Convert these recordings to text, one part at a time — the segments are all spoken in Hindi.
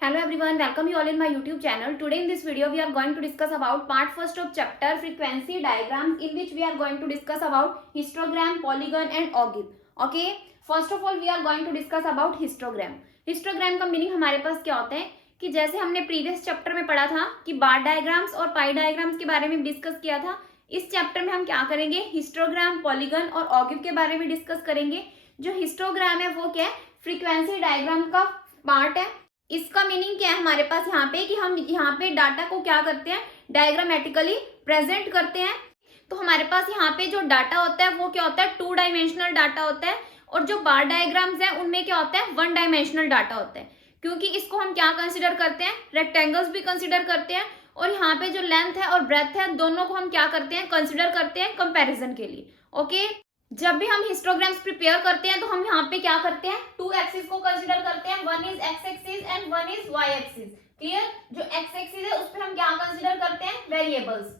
Hello everyone, welcome you all in my YouTube channel. Today in this video we are going to discuss about part first of chapter frequency diagrams, in which we are going to discuss about histogram, polygon and ogive. Okay, first of all we are going to discuss about histogram. Histogram का मीनिंग हमारे पास क्या होता है कि जैसे हमने प्रीवियस चैप्टर में पढ़ा था कि बार डायग्राम्स और पाई डायग्राम्स के बारे में डिस्कस किया था, इस चैप्टर में हम क्या करेंगे, हिस्टोग्राम, पॉलीगन और ऑगिव के बारे में डिस्कस करेंगे। जो हिस्टोग्राम है वो क्या है, फ्रीक्वेंसी डायग्राम का पार्ट है। इसका मीनिंग क्या है हमारे पास यहाँ पे कि हम यहाँ पे डाटा को क्या करते हैं, डायग्रामेटिकली प्रेजेंट करते हैं। तो हमारे पास यहाँ पे जो डाटा होता है वो क्या होता है, 2 डायमेंशनल डाटा होता है, और जो बार डायग्राम्स है उनमें क्या होता है, 1 डायमेंशनल डाटा होता है। क्योंकि इसको हम क्या कंसिडर करते हैं, रेक्टेंगल्स भी कंसिडर करते हैं, और यहाँ पे जो लेंथ है और ब्रेथ है दोनों को हम क्या करते हैं, कंसिडर करते हैं कंपेरिजन के लिए। ओके, जब भी हम हिस्टोग्राम्स प्रिपेयर करते हैं तो हम यहाँ पे क्या करते हैं, 2 एक्सिस को कंसिडर करते हैं, 1 is X axis and 1 is Y axis. Clear? जो एक्स एक्सिस है उस पर हम क्या कंसिडर करते हैं, वेरिएबल्स।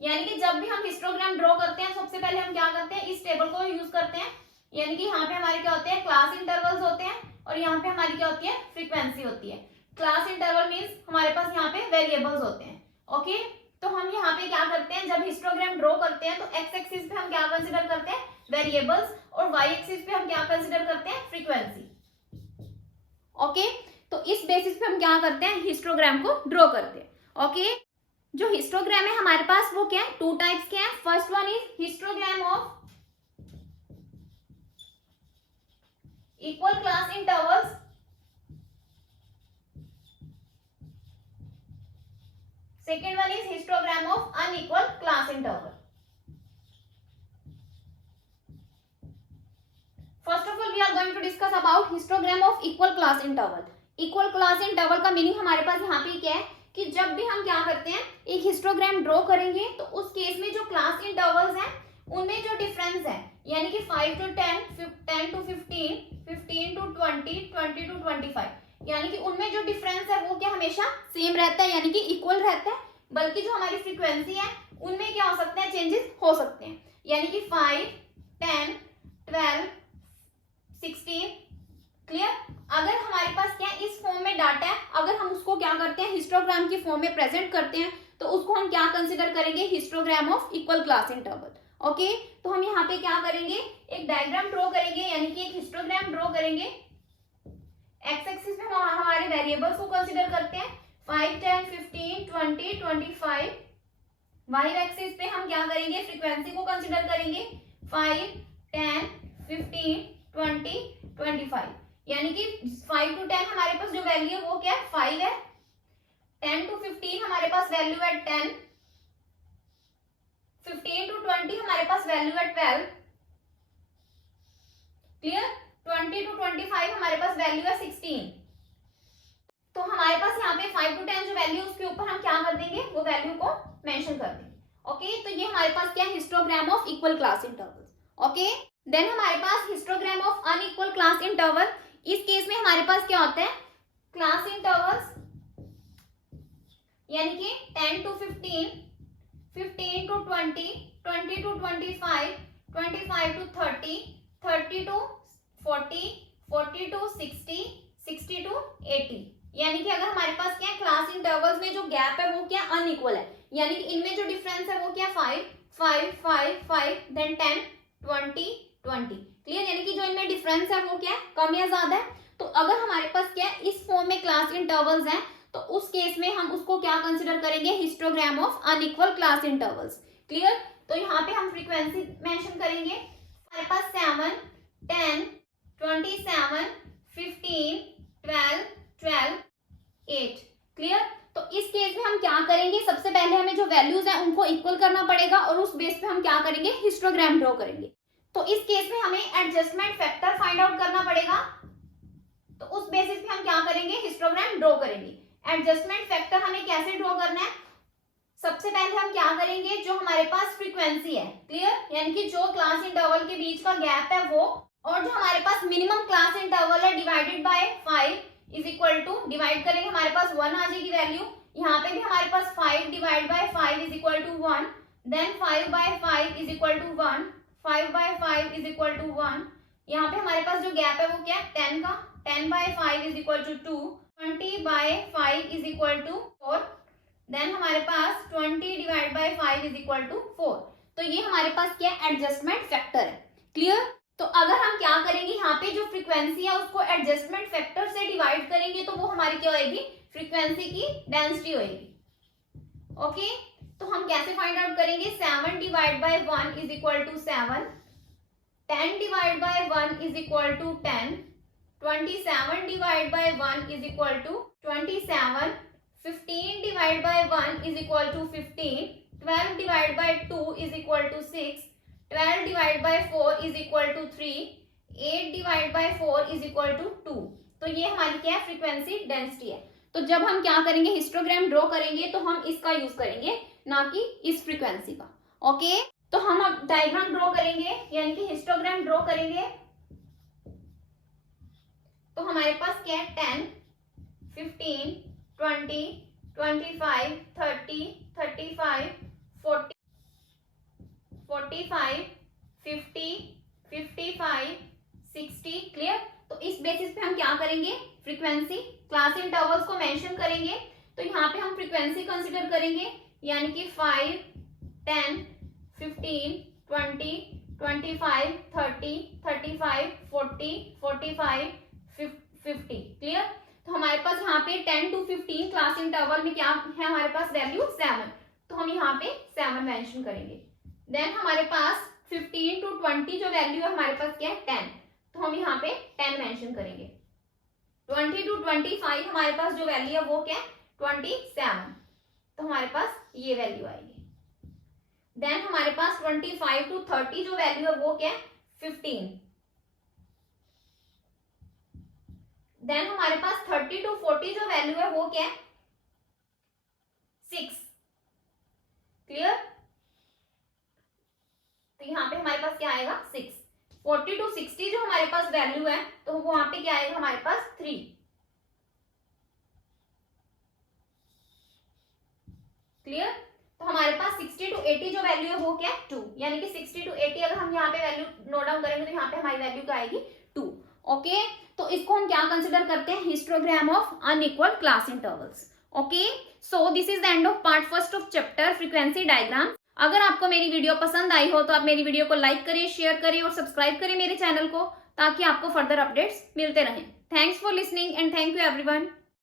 यानी कि जब भी हम हिस्टोग्राम ड्रॉ करते हैं सबसे पहले हम क्या करते हैं, इस टेबल को यूज करते हैं। यानी कि यहाँ पे हमारे क्या होते हैं, क्लास इंटरवल्स होते हैं, और यहाँ पे हमारी क्या होती है, फ्रीक्वेंसी होती है। क्लास इंटरवल मीन्स हमारे पास यहाँ पे वेरिएबल्स होते हैं। ओके, तो हम यहाँ पे क्या करते हैं, जब हिस्टोग्राम ड्रॉ करते हैं तो एक्स एक्सिस पे हम क्या कंसिडर करते हैं, वेरिएबल्स, और वाई एक्सिस पे हम क्या कंसिडर करते हैं, फ्रीक्वेंसी। ओके, तो इस बेसिस पे हम क्या करते हैं, हिस्टोग्राम को ड्रॉ करते हैं। ओके, जो हिस्टोग्राम है हमारे पास वो क्या है, 2 टाइप्स के हैं। First one is histogram of equal class intervals, second one is histogram of unequal class interval. First of all we are going to discuss about histogram of equal class interval. Equal class interval का मीनिंग हमारे पास यहाँ पे क्या है कि जब भी हम क्या करते हैं, एक हिस्टोग्राम ड्रॉ करेंगे तो उस केस में जो क्लास इंटरवल्स हैं उनमें जो डिफरेंस है, यानी कि 5 to 10, 10 to 15, 15 to 20, 20 to 25, यानी कि उनमें जो डिफरेंस है वो क्या हमेशा सेम रहता है, यानी कि इक्वल रहता है। बल्कि जो हमारी फ्रीक्वेंसी है उनमें क्या हो सकते हैं, चेंजेस हो सकते हैं। यानी कि 5, 10, 12, 16। क्लियर? अगर हमारे पास क्या है, इस फॉर्म में डाटा है, अगर हम उसको क्या करते हैं, हिस्टोग्राम की फॉर्म में प्रेजेंट करते हैं तो उसको हम क्या कंसिडर करेंगे, histogram of equal class interval. Okay, तो हम यहाँ पे क्या करेंगे, एक डायग्राम ड्रॉ करेंगे, यानी कि एक हिस्टोग्राम ड्रॉ करेंगे। एक्स एक्सिस में हम हमारे वेरिएबल्स को कंसिडर करते हैं, 5, 10, 15, 20, 25। वाई एक्सिस पे हम क्या करेंगे, फ्रीक्वेंसी को कंसिडर करेंगे, 5, 10, 15, 20, 25। यानी कि 5 to 10 हमारे पास जो वैल्यू है वो क्या है, 5 है। 10 to 15 हमारे पास वैल्यू है 10। 15 to 20 हमारे पास वैल्यू है 12। क्लियर? 20 to 25 हमारे पास वैल्यू है 16। तो हमारे पास यहाँ पे 5 to 10 जो वैल्यू उसके ऊपर हम क्या कर देंगे, वो वैल्यू को मेंशन कर देंगे। ओके, तो ये हमारे पास क्या है, histogram of equal class interval. Okay, then हमारे पास histogram of unequal class interval. इस केस में हमारे पास क्या होता है, क्लास इंटरवल्स, यानी कि 10 to 15, 15 to 20, 20 to 25, 25 to 30, 30 to 40, 40 to 60, 60 to 80। यानी कि अगर हमारे पास क्या है, क्लास इंटरवल्स में जो गैप है वो क्या अनइक्वल है, यानी कि इनमें जो डिफरेंस है वो क्या 5, 5, 5, 5, देन 10, 20, 20। क्लियर? यानी कि जो इनमें डिफरेंस है वो क्या है, कम या ज्यादा है। तो अगर हमारे पास क्या है, इस फॉर्म में क्लास इंटरवल्स हैं तो उस केस में हम उसको क्या कंसिडर करेंगे, histogram of unequal class intervals. Clear? तो यहाँ पे हम फ्रीक्वेंसी मेंशन करेंगे, हमारे पास 7, 10, 27, 15, 12, 12, 8। क्लियर? तो इस केस में हम क्या करेंगे, सबसे पहले हमें जो वैल्यूज हैं उनको इक्वल करना पड़ेगा, और उस बेस पे हम क्या करेंगे, हिस्टोग्राम ड्रॉ करेंगे। तो इस केस में हमें एडजस्टमेंट फैक्टर फाइंड आउट करना पड़ेगा, तो उस बेसिस पे हम क्या करेंगे, हिस्टोग्राम ड्रॉ करेंगे। एडजस्टमेंट फैक्टर हमें कैसे ड्रॉ करना है, सबसे पहले हम क्या करेंगे, जो हमारे पास फ्रीक्वेंसी है, क्लियर, यानी कि जो क्लास इंटरवल के बीच का गैप है वो, और जो हमारे पास मिनिमम क्लास इंटरवल है divided by 5 is equal to, divide करेंगे हमारे पास 1 आ जाएगी वैल्यू। यहाँ पे भी हमारे पास 5 divide by 5 is equal to 1, then 5 by 5 is equal to 1, 5 by 5 is equal to 1। यहाँ पे हमारे पास जो गैप है वो क्या है, 10 का। 10/5 is equal to 2, 20/5 is equal to 4, then हमारे पास 20/5 इज इक्वल टू 4। तो ये हमारे पास क्या एडजस्टमेंट फैक्टर है। क्लियर? तो अगर हम क्या करेंगे, यहाँ पे जो फ्रीक्वेंसी है उसको एडजस्टमेंट फैक्टर से डिवाइड करेंगे तो वो हमारी क्या होगी, फ्रीक्वेंसी की डेंसिटी होगी। ओके, तो हम कैसे फाइंड आउट करेंगे, 7/1 is equal to 7, 10/1 is equal to 10, 27/1 is equal to 27, 15/1 is equal to 15, 12/2 is equal to 6, 12/4 is equal to 3, 8/4 is equal to 2। तो ये हमारी क्या है, फ्रीक्वेंसी डेंसिटी है। तो जब हम क्या करेंगे, हिस्टोग्राम ड्रॉ करेंगे तो हम इसका यूज करेंगे, ना कि इस फ्रीक्वेंसी का। ओके, तो हम अब डायग्राम ड्रॉ करेंगे, यानी कि हिस्टोग्राम ड्रॉ करेंगे। तो हमारे पास क्या है, 10, 15, 20, 25, 30, 35, 40, 45, 50, 55, 60। क्लियर? तो इस बेसिस पे हम क्या करेंगे, फ्रीक्वेंसी क्लास इंटरवल्स को मेंशन करेंगे। तो यहाँ पे हम फ्रीक्वेंसी कंसीडर करेंगे, यानी कि 5, 10, 15, 20, 25, 30, 35, 40, 45, 50। क्लियर? तो हमारे पास यहाँ पे 10 to 15 क्लास इंटरवल में क्या है, हमारे पास वैल्यू 7, तो हम यहाँ पे 7 मेंशन करेंगे। देन हमारे पास 15 to 20 जो वैल्यू है हमारे पास क्या है, 10, तो हम यहाँ पे 10 मेंशन करेंगे। 20 to 25 हमारे पास जो वैल्यू है वो क्या है, 27, तो हमारे पास ये वैल्यू आएगी। देन हमारे पास 25 to 30 जो वैल्यू है वो क्या है, 15। देन हमारे पास 30 to 40 जो वैल्यू है वो क्या है, 6। क्लियर? तो यहाँ पे हमारे पास क्या आएगा, 6। 40 to 60 जो हमारे पास वैल्यू है तो वहां पे क्या आएगा, हमारे पास 3। क्लियर? तो हमारे पास 60 to 80 जो वैल्यू है वो क्या है, 2, यानी कि 60 to 80 अगर हम यहाँ पे वैल्यू नोट डाउन करेंगे तो यहाँ पे हमारी वैल्यू क्या आएगी, 2। ओके, तो इसको हम क्या कंसिडर करते हैं, histogram of unequal class intervals. Okay, so this is the end of part first of chapter frequency diagram. अगर आपको मेरी वीडियो पसंद आई हो तो आप मेरी वीडियो को लाइक करें, शेयर करें और सब्सक्राइब करें मेरे चैनल को, ताकि आपको फर्दर अपडेट्स मिलते रहें। Thanks for listening and thank you everyone.